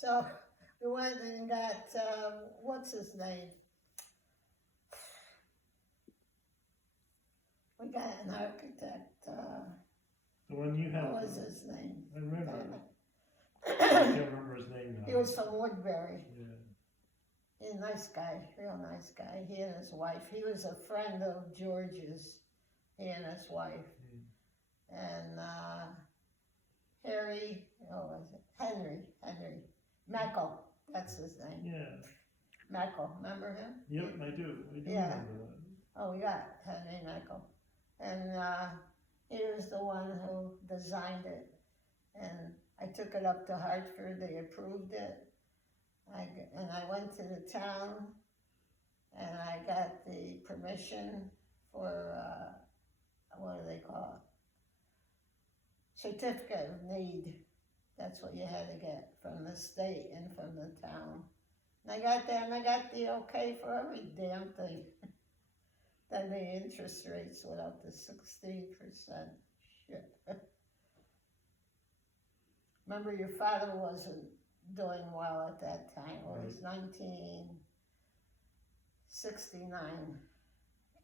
So we went and got, what's his name? We got an architect, The one you had. what was his name? I remember. I can't remember his name now. He was from Woodbury. Yeah. He's a nice guy, real nice guy. He and his wife. He was a friend of George's, he and his wife. And Henry Mackel, that's his name. Yeah. Mackel, remember him? Yep, I do. Yeah. Remember that. Oh, we got Henry Mackel. And he was the one who designed it. And I took it up to Hartford, they approved it. And I went to the town and I got the permission for, what do they call it? Certificate of need. That's what you had to get from the state and from the town. And I got that and I got the okay for every damn thing. Then the interest rates went up to 16%. Shit. Remember, your father wasn't doing well at that time. It was 1969,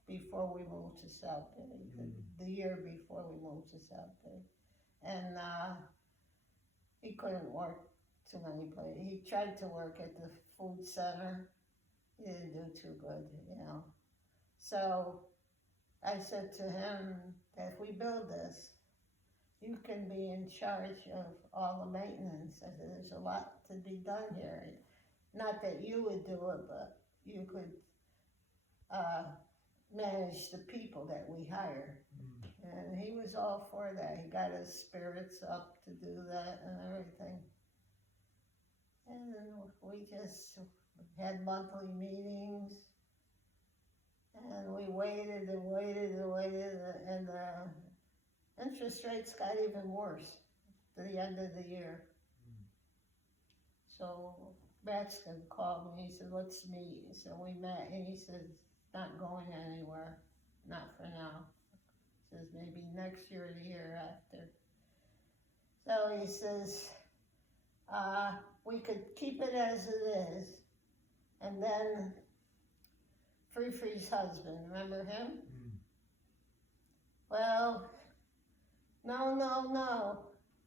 before we moved to South Bay, the year before we moved to South Bay. And he couldn't work too many places. He tried to work at the food center. He didn't do too good, you know. So I said to him that if we build this, you can be in charge of all the maintenance. I said, there's a lot to be done here. Not that you would do it, but you could manage the people that we hire. And he was all for that. He got his spirits up to do that and everything. And we just had monthly meetings. And we waited and waited and waited, and the interest rates got even worse to the end of the year. So Braxton called me, he said, let's meet. So we met, and he said, it's not going anywhere, not for now. He says, maybe next year or the year after. So he says, we could keep it as it is, and then Free's husband, remember him? Well, no,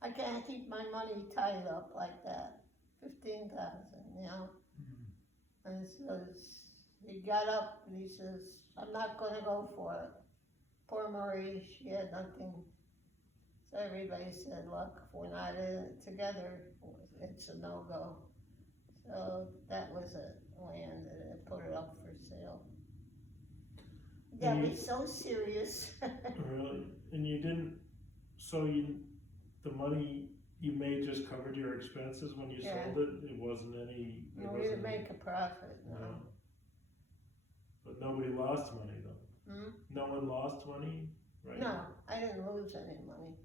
I can't keep my money tied up like that. 15,000, you know? And so he got up and he says, I'm not gonna go for it. Poor Marie, she had nothing. So everybody said, look, if we're not in it together, it's a no-go. So that was it. We ended it, put it up for sale. Yeah, be so serious. Really? And you didn't, the money you made just covered your expenses when you sold it? It wasn't any... No, we didn't make a profit, no. But nobody lost money though? No one lost money? Right? No, I didn't lose any money.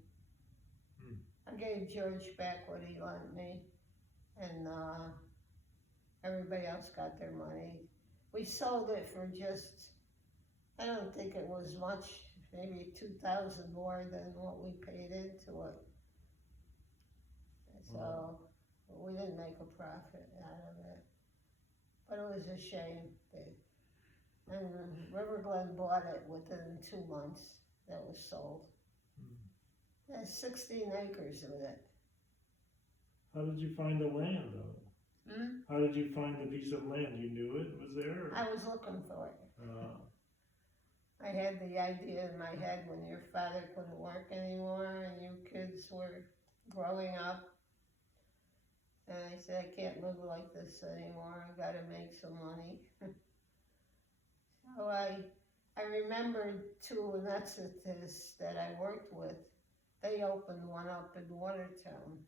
I gave George back what he lent me, and everybody else got their money. We sold it for just, I don't think it was much, maybe 2,000 more than what we paid into it. So we didn't make a profit out of it. But it was a shame. And River Glen bought it within 2 months that was sold. There's 16 acres of it. How did you find the land though? How did you find the piece of land? You knew it was there? Or? I was looking for it. I had the idea in my head when your father couldn't work anymore and you kids were growing up. And I said, I can't live like this anymore. I gotta make some money. So I remembered two anesthetists that I worked with. They opened one up in Watertown.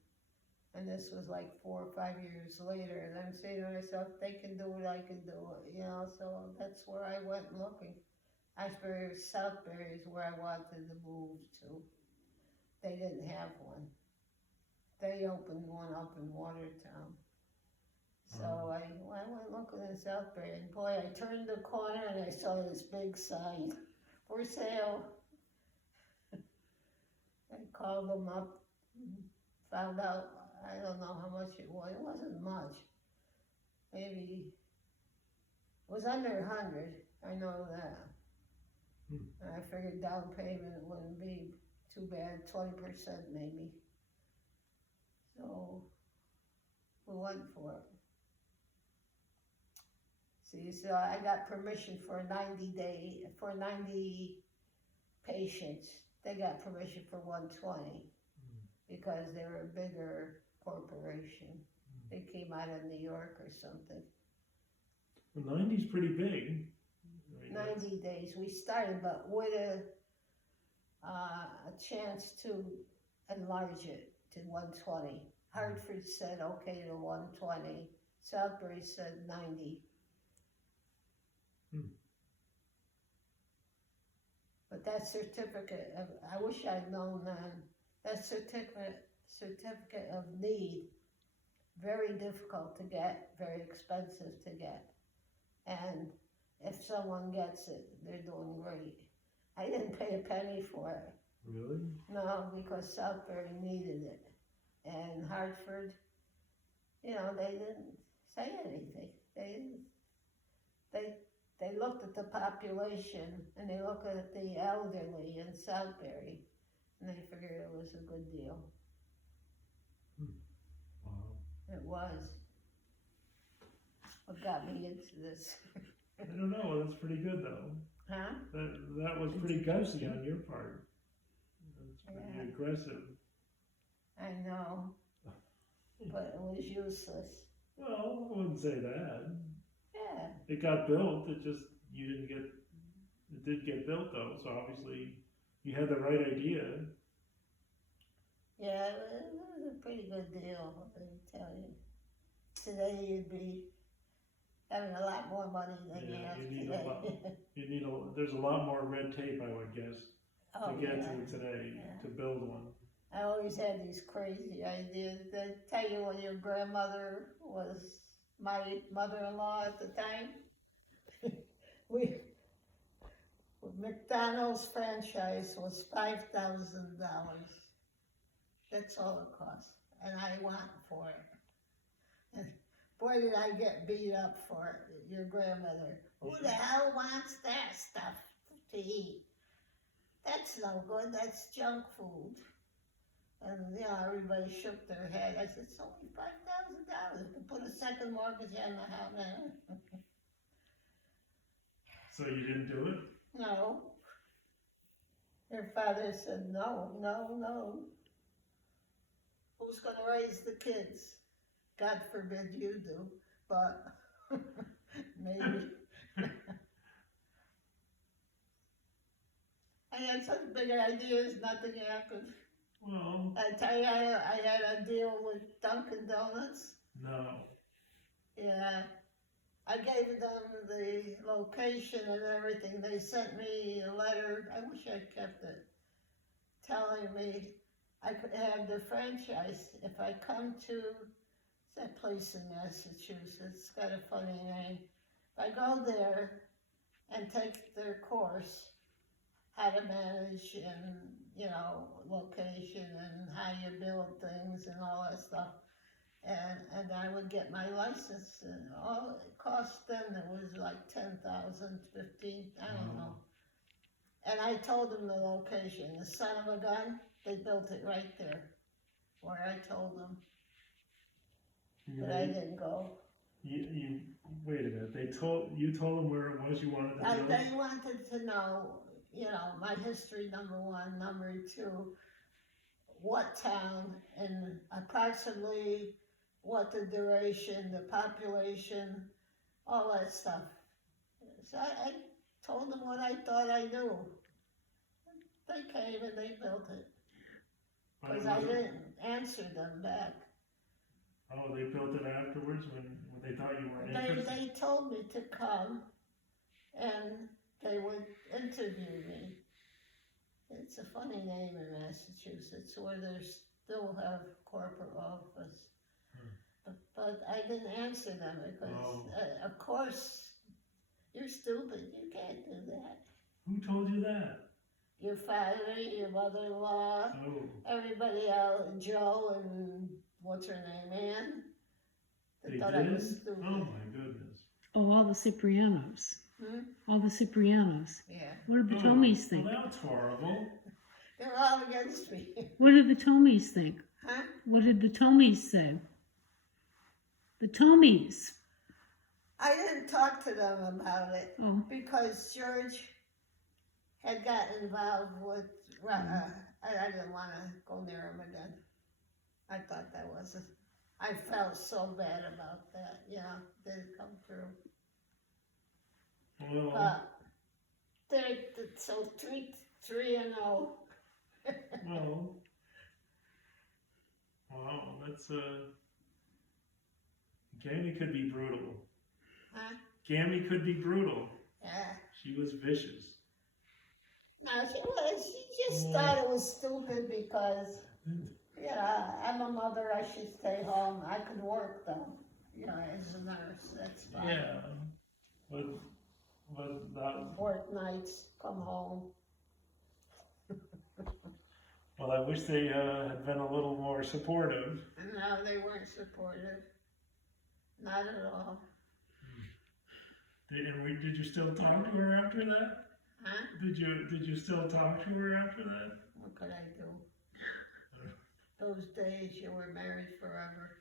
And this was like 4 or 5 years later. And I'm saying to myself, they can do it, I can do it, you know. So that's where I went looking. Ashbury, Southbury is where I wanted to move to. They didn't have one. They opened one up in Watertown. So I went looking in Southbury, and boy, I turned the corner and I saw this big sign, for sale. I called them up, found out I don't know how much it was. It wasn't much. Maybe, it was under 100, I know that. And I figured down payment wouldn't be too bad, 20% maybe. So, we went for it. See, so I got permission for 90 patients. They got permission for 120 because they were a bigger corporation. They came out of New York or something. Well, 90's pretty big. I mean, 90 days. We started, but with a chance to enlarge it to 120. Hartford said okay to 120. Southbury said 90. But that certificate of, I wish I'd known then, that certificate of need, very difficult to get, very expensive to get. And if someone gets it, they're doing great. I didn't pay a penny for it. Really? No, because Southbury needed it. And Hartford, you know, they didn't say anything. They looked at the population and they looked at the elderly in Southbury and they figured it was a good deal. Wow. It was. What got me into this? I don't know, that's pretty good though. Huh? That was pretty gutsy on your part. That's pretty aggressive. I know. But it was useless. Well, I wouldn't say that. Yeah. It got built, it did get built though, so obviously you had the right idea. Yeah, it was a pretty good deal, let me tell you. Today you'd be having a lot more money than you have today. There's a lot more red tape, I would guess, to get to today, Yeah. to build one. I always had these crazy ideas. They tell you when your grandmother was my mother-in-law at the time. McDonald's franchise was $5,000. That's all it cost, and I went for it. And boy, did I get beat up for it. Your grandmother. Who the hell wants that stuff to eat? That's no good. That's junk food. And, you know, everybody shook their head. I said, it's only $5,000 to put a second mortgage on the house. So you didn't do it? No. Your father said, no. Who's going to raise the kids? God forbid you do, but maybe. I had such big ideas, nothing happened. Well, I tell you, I had a deal with Dunkin' Donuts. no. Yeah. I gave them the location and everything. They sent me a letter, I wish I'd kept it, telling me I could have the franchise if I come to that place in Massachusetts. It's got a funny name. If I go there and take their course, how to manage and, you know, location and how you build things and all that stuff. And I would get my license, and all it cost then, it was like 10,000, 15, I don't know. And I told them the location, the son of a gun, they built it right there, where I told them, but I didn't go. You wait a minute, you told them where it was you wanted to build? They wanted to know, you know, my history, number one, number two, what town, and approximately what the duration, the population, all that stuff. So I told them what I thought I knew. They came and they built it. Because I didn't answer them back. Oh, they built it afterwards when they thought you weren't interested? They told me to come and they would interview me. It's a funny name in Massachusetts where they still have corporate office. But I didn't answer them because, of course, you're stupid. You can't do that. Who told you that? Your father, your mother-in-law, Oh. everybody else, Joe and what's her name, Ann? They thought I did? was stupid. Oh my goodness. Oh, all the Ciprianos. Hmm? All the Ciprianos. Yeah, What did the Oh, Tomies think? Well, that's horrible. they're all against me. What did the Tomies think? Huh? What did the Tomies say? The Tomies. I didn't talk to them about it Oh, because George had gotten involved with, I didn't want to go near him again. I thought that was, I felt so bad about that, didn't come through. Well, But, so 3-0. well. Wow, that's Gammy could be brutal. Huh? Gammy could be brutal. Yeah. She was vicious. No, she just thought it was stupid because, I'm a mother, I should stay home. I could work though, as a nurse, that's fine. Yeah. But that, Work nights, come home. well, I wish they had been a little more supportive. No, they weren't supportive. Not at all. Did you still talk to her after that? Huh? Did you still talk to her after that? What could I do? Those days you were married forever.